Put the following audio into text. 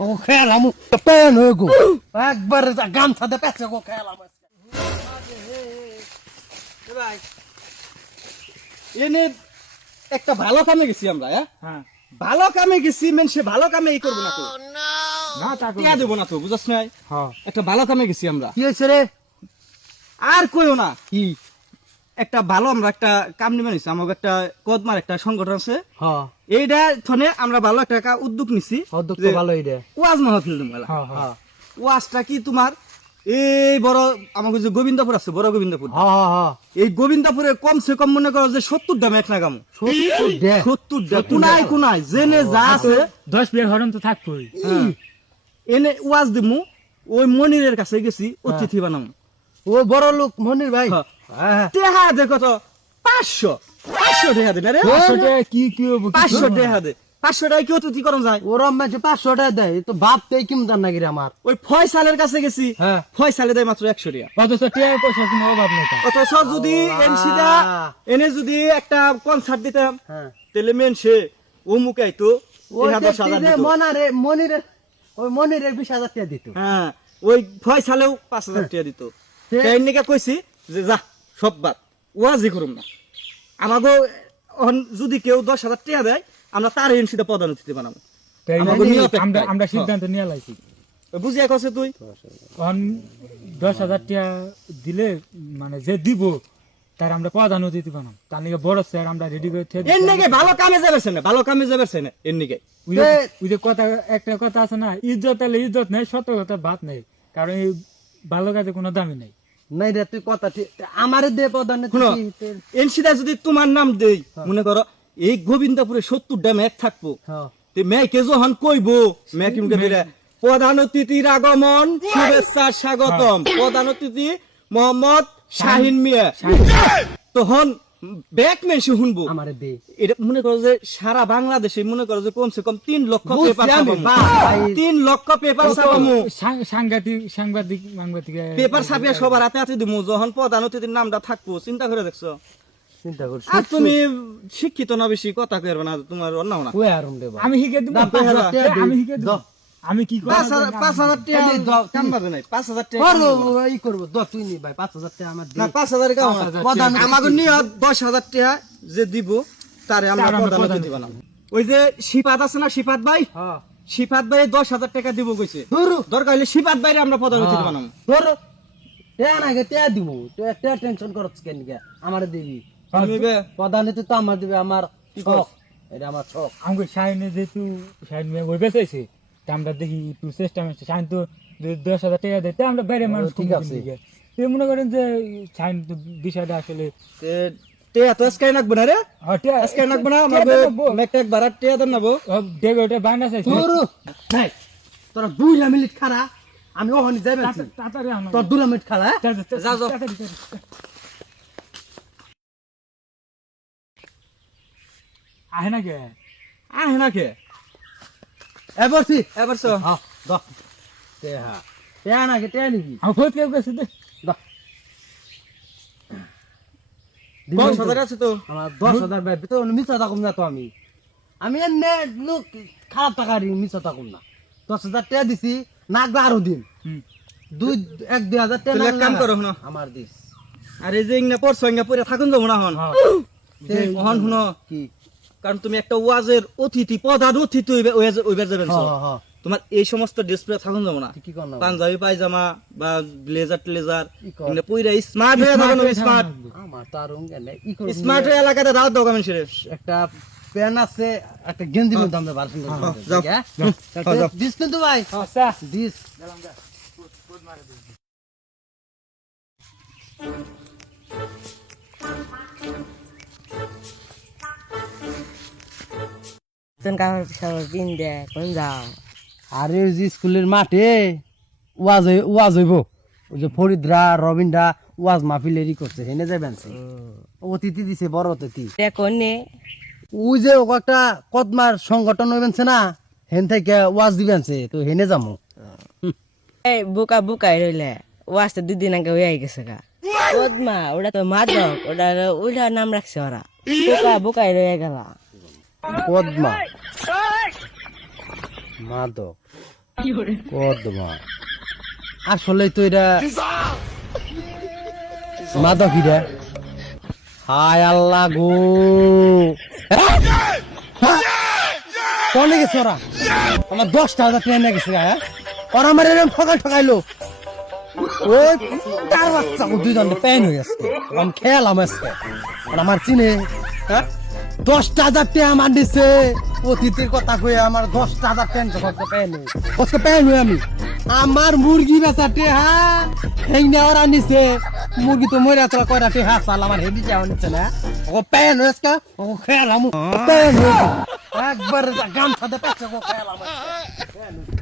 ও খেলাম পেন হয়ে গো একবার গামছা দে পেছে গো খেলাম ভাই এনে একটা ভালো কামে গেছি আমরা হ্যাঁ হ্যাঁ ভালো কামে গেছি সে ভালো কামে এই করব না তো না তা টিয়া দেবো না তো বুঝাস নাই হ্যাঁ একটা ভালো কামে গেছি আমরা কি হয়েছে রে আর কইও না কি একটা ভালো আমরা একটা কাম নিবে নিছি আমাকে একটা কদমার একটা সংগঠন আছে। হ্যাঁ এইটা থনে আমরা ভালো একটা কা- উদ্যোগ নিছি। যে ভালো রে ওয়াজ মাহফিল হ্যাঁ হ্যাঁ ওয়াজটা কি তোমার? এই বড় আমাকে যে গোবিন্দপুর আছে বড় গোবিন্দপুর। হ্যাঁ হ্যাঁ হ্যাঁ এই গোবিন্দপুরে কমসে কম মনে করো যে সত্তর দাম এক না গামো সত্যি দে। সত্তর দাম কুনায় কুনায় জেনে যা আছে। দশ বিয়ের হরণ তো থাকবোই হ্যাঁ। এনে ওয়াজ দিমু ওই মনিরের কাছে গেছি অতিথি বানামু। ও বড় লোক মনির ভাই। হ্যাঁ। হ্যাঁ। টেহা দেখো তো পাঁচশো। পাঁচশো টেহা দে না রে? পাঁচশো টাকা কি কি পাঁচশো? টেহা দে। পাঁচশো টাকা কি অতিথি করম যায়? ওরম মাঝে পাঁচশো টাকা দেয় তো বাপ পেয়ে কিম জান নাকি আমার? ওই ফয়সালের কাছে গেছি। হ্যাঁ। ফয়সালে দেয় মাত্র একশো টাকা। অথচ টিয়া পয়সা কোনো অভাব নেই অথচ যদি এনসিটা এনে যদি একটা কনসার্ট দিতাম হ্যাঁ। তাহলে মেন সে ও মুখাই তো ওই টেহা দশ হাজার দিত। মনারে মনিরে ওই মনিরে বিশ হাজার টাকা দিত। হ্যাঁ ওই ফয়সালেও পাঁচ হাজার টাকা দিত। সে- তাই নিকা কইছি যে যা সব বাদ। ওয়াজি করুম না। আমাকে যদি কেউ দশ হাজার টাকা দেয় আমরা তার এনসিটা পদানোতিতে বানাবো। আমরা। সিদ্ধান্ত নিয়ে লাইছি বুঝিয়া কছে তুই? দশ হাজার টাকা দিলে মানে যে দিব তার আমরা প্রধান অতিথি বানাম। তার নিকে বড় স্যার আমরা রেডি করে থে- এর নিকে ভালো কামে যাবে না ভালো কামে যাবে না এর নিকে ওই যে- কথা একটা কথা আছে না ইজ্জত আলে ইজ্জত নেই সত্য কথা ভাত নেই। কারণ এই ভালো কাজে কোনো দামি নেই। নাই রে তুই কথা আমারে দে প্রধান শুনো যদি তোমার নাম দেই মনে করো এই গোবিন্দপুরে সত্তর ড্যাম এক থাকব। হ্যাঁ। তে যখন কইবো মে কি মুখে দিলে প্রধান অতিথির আগমন শুভেচ্ছা স্বাগতম। প্রধান অতিথি মোহাম্মদ শাহিন মিয়া। তখন ব্যাক মেশে শুনব আমারে দে। এটা মনে করো যে সারা বাংলাদেশে মনে করো যে কমসে কম তিন লক্ষ পেপার। তিন লক্ষ পেপার ছাপামু। সাংঘাতিক সাংবাদিক সাংবাদিক পেপার ছাপিয়ে সবার হাতে হাতে দিমু যখন প্রধান অতিথির নামটা থাকব চিন্তা করে দেখছ? চিন্তা কর আর তুমি শিক্ষিত না বেশি কথা কইরবে না তোমার অন্য না। আমি শিখে দিব? আমি শিখে দিব। আমি কি টাকা দাও, কাম নাই টাকা করব ই করব দ তুই নি ভাই পাঁচ হাজার টাকা আমার না প্রধান টাকা যে দিব তারে আমরা প্রধান ওই যে আছে না ভাই? হ্যাঁ। ভাই টাকা দিব কইছে। দরকার হলে ভাইরে আমরা প্রধান অতিথি বানাবো ধরু। টেয়া না টেয়া দিব। টেয়া টেনশন করছ কেন গে? আমারে দিবি। প্রধান তো আমার দিবে আমার কি শখ? এটা আমার শখ। আমাকে শাইনে যেহেতু শাইন মেয়ে ওই বেঁচেছে তা আমরা দেখি একটু চেষ্টা মেষ্টা শাইন তো দশ হাজার টাকা দেয় তা আমরা বাইরে মানুষ ঠিক আছে। মনে করেন যে শাইন তো বিষয়টা আসলে টেয়া তো আজকে নাকবো না রে? টিয়া- নাকবো না দেন নেব ওটা নাই তোরা দুইটা মিনিট খারা আমি ওখানে যাই বলছি। তাড়াতাড়ি আনো। তোর দুটা মিনিট খারা হ্যাঁ? আহে না কে? আহে না কে? এ বলছি এবার সো হ্যাঁ দ। টেয়া টেয়া না গে টেয়া নিবি আমার খোঁজ কেউ গেছে দে। দ। দশ হাজার আছে তো? আমার দশ হাজার ভাই তো মিশা থাকুম না তো আমি। আমি এমনি লোক খারাপ টাকা দিই মিশা থাকুম না। দশ হাজার টাকা দিছি নাগবা আরও দিন। দুই এক দুই হাজার টাকা কাম করো না। শুনো। আমার দিস। আর এই যে ইংনা পড়ছো ইংনা পড়ে থাকুন যাব না হন হ্যাঁ। হন শুনো। কি? কারণ তুমি একটা ওয়াজের অতিথি প্রধান অতিথি ওইবার যাবেন হ্যাঁ, হ্যাঁ, হ্যাঁ। তোমার এই সমস্ত ডিসপ্লে থাকুন যাব না। পাঞ্জাবি পায়জামা বা ব্লেজার টেলেজার কর? পইরা স্মার্ট হয়ে থাকুন স্মার্ট আমার তার অঙ্গে নেই স্মার্ট হয়ে এলাকাতে দাওয়াত দাও কামেন সেরে একটা প্যান আছে একটা গেঞ্জি মধ্যে আমরা বারসন হ্যাঁ, যাও। হ্যাঁ, যাও। দিস কিন্তু ভাই। আচ্ছা। দিস নতুন আরে যে স্কুলের মাঠে ওয়াজ ওয়াজ হইব। ওই যে ফরিদরা রবিনরা ওয়াজ মাহফিলেরই করছে হেনে যাবেন অতিথি দিছে বড় অতিথি কোনে ওই যে ও একটা কদমার সংগঠন হইবেনছে না হেন থেকে ওয়াজ দিবেনছে তো হেনে যাব এই বুকা বুকাই রইলে। ওয়াজটা দুদিন আগে হয়ে গেছে গা। পদ্মা ওটা তো মাদক ওটা উল্টা নাম রাখছে ওরা। বুকা বুকাই রয়ে গেল। পদ্মা। মাদক। কদমা আসলে তো এটা মাদক হিরা হায় আল্লাহ গো। কনে গেছে ওরা আমার দশটা হাজার ট্রেনে গেছে হ্যাঁ? ওরা আমার এরকম ঠকাই ঠকাইলো। ওই তার বাচ্চা প্যান হয়ে গেছে। আমি খেয়ালাম আজকে। আর আমার চিনে হ্যাঁ? দশটা হাজার টাকা আমার দিচ্ছে অতিথির কথা কয়ে আমার দশটা হাজার টাকা প্যান হয়ে প্যান হয়ে আমি। আমার মুরগি বেচা টেহা হেংনা ওরা নিছে। মুরগি তো মরে তোরা কয়টা টেহা চাল, আমার হেডি যাওয়া নিচ্ছে না? ও প্যান হয়ে আজকে ও খেয়ালাম প্যান হয়ে একবার গামছা দিয়ে পেছে ও। প্যান হয়ে।